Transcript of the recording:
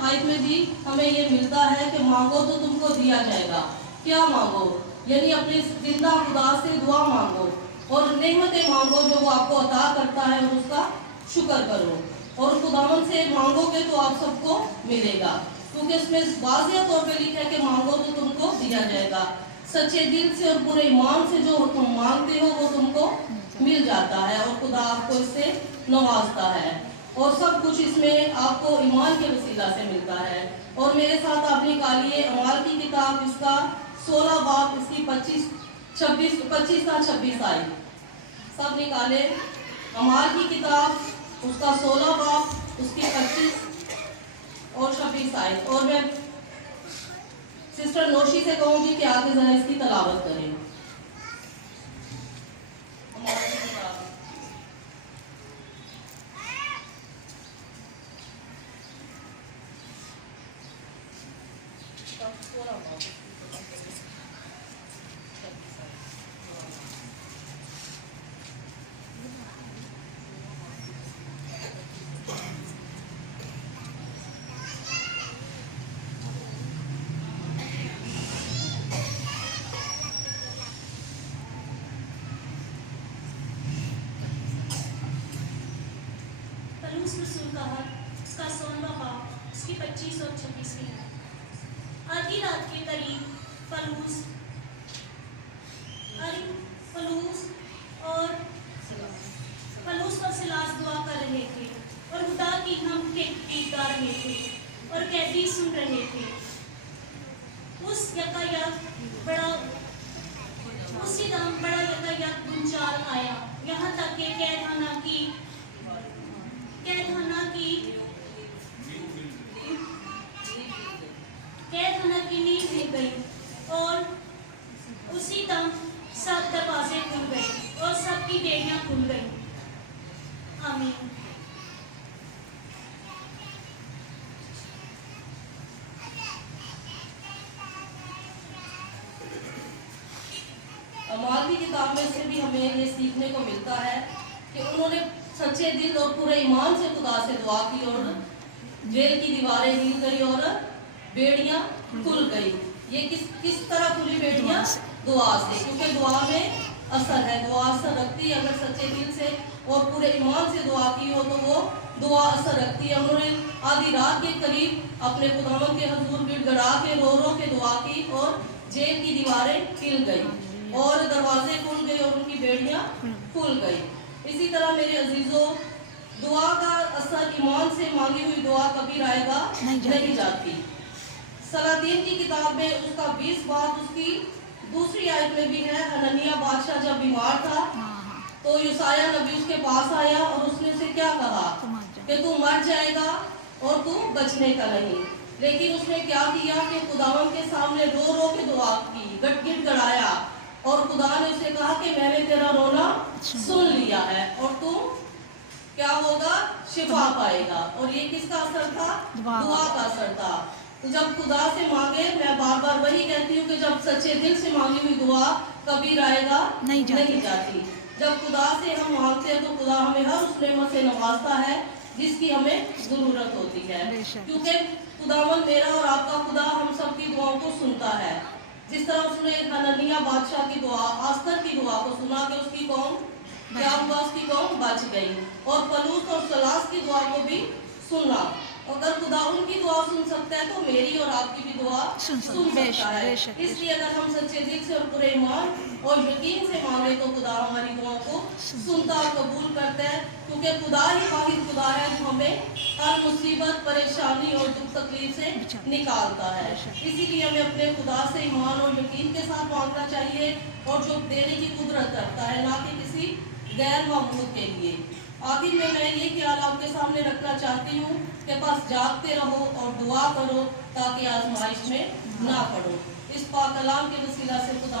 आयत में भी हमें ये मिलता है कि मांगो तो तुमको दिया जाएगा। क्या मांगो? यानी अपने जिंदा खुदा से दुआ मांगो और नेमतें मांगो जो वो आपको अता करता है और उसका शुक्र करो। और खुदावन से मांगोगे तो आप सबको मिलेगा, क्योंकि इसमें वाज़िह तौर पे लिखा है कि मांगो तो तुमको दिया जाएगा। सच्चे दिल से और पूरे ईमान से जो तुम मांगते हो वो तुमको मिल जाता है और खुदा आपको इससे नवाजता है। और सब कुछ इसमें आपको ईमान के वसीला से मिलता है। और मेरे साथ आप निकालिए अमाल की किताब, इसका 16 बाब, इसकी 25 आई। सब निकाले अमाल की किताब, उसका 16 बाब, उसकी 25 और 26 आई। और मैं सिस्टर नोशी से कहूंगी कि आगे जरा इसकी तलावत करें। रसूल का हक, उसका 16वां बाब, उसकी 25 और 26वीं है। आधी रात के करीब फलूस और सिलास दुआ कर रहे थे और खुदा की हम के गीत गा रहे थे और कैदी सुन रहे थे। उसी दम बड़ा यकायक गुंचाल आया, यहाँ तक कि कैदखाना की नींव हिल गई और उसी दम सब दरवाजे खुल गए और सबकी बेड़ियां खुल गई। आमीन। अमाल की किताब में से भी हमें ये सीखने को मिलता है कि उन्होंने सच्चे दिल और पूरे ईमान से खुदा से दुआ की और जेल की दीवारें हिल गई और बेड़ियां खुल गई। ये किस तरह खुली बेड़ियां? दुआ से, क्योंकि दुआ में असर है, दुआ असर रखती है। अगर सच्चे दिल से और पूरे ईमान से दुआ की हो तो वो दुआ असर रखती है। उन्होंने आधी रात के करीब अपने खुदावंद के हुजूर गिड़गड़ा के रो के दुआ की और जेल की दीवारें हिल गई और दरवाजे खुल गए और उनकी बेड़ियां खुल गई। इसी तरह मेरे अजीजों, दुआ का असर ईमान से मांगी हुई दुआ कभी रायगा नहीं जाती। सलातीन की किताब में उसका 20 बाब, उसकी 2री आयत में भी है, हननिया बादशाह जब बीमार था तो यूसाया नबी उसके पास आया और उसने उसे क्या कहा कि तू मर जाएगा और तू बचने का नहीं। लेकिन उसने क्या किया कि खुदावन के सामने रो के दुआ की, गिड़गड़ाया और खुदा ने उसे कहा कि मैंने तेरा रोना सुन लिया है और तू क्या होगा? शिफा पाएगा। और ये किसका असर था? दुआ का असर था। तो जब खुदा से मांगे, मैं बार बार वही कहती हूँ कि जब सच्चे दिल से मांगी हुई दुआ कभी रायगा नहीं जाती। जब खुदा से हम मांगते हैं तो खुदा हमें हर उस नेमत से नवाजता है जिसकी हमें जरूरत होती है, क्योंकि खुदावन मेरा और आपका खुदा हम सब की दुआओं को सुनता है। जिस तरह उसने हननिया बादशाह की दुआ, आस्तर की दुआ को सुना कि उसकी कौम क्या हुआ? उसकी कौम बच गई। और फलूस और सलास की दुआ को भी सुना। अगर खुदा उनकी दुआ सुन सकता है तो मेरी और आपकी भी दुआ सुन सकता है। इसलिए अगर हम सच्चे दिल से और पूरे ईमान और यकीन से मांगे तो खुदा हमारी दुआओं को सुनता और कबूल करता है, क्योंकि खुदा ही वाहिद खुदा है जो हमें हर मुसीबत, परेशानी और दुख तकलीफ से निकालता है। इसीलिए हमें अपने खुदा से ईमान और यकीन के साथ मांगना चाहिए और जो देने की कुदरत रखता है, ना कि किसी गैर मामूद के लिए। आखिर में मैं ये ख्याल आपके सामने रखना चाहती हूँ कि बस जागते रहो और दुआ करो ताकि आजमाइश में ना पड़ो। इस पाक कलाम के वसीला से खुदा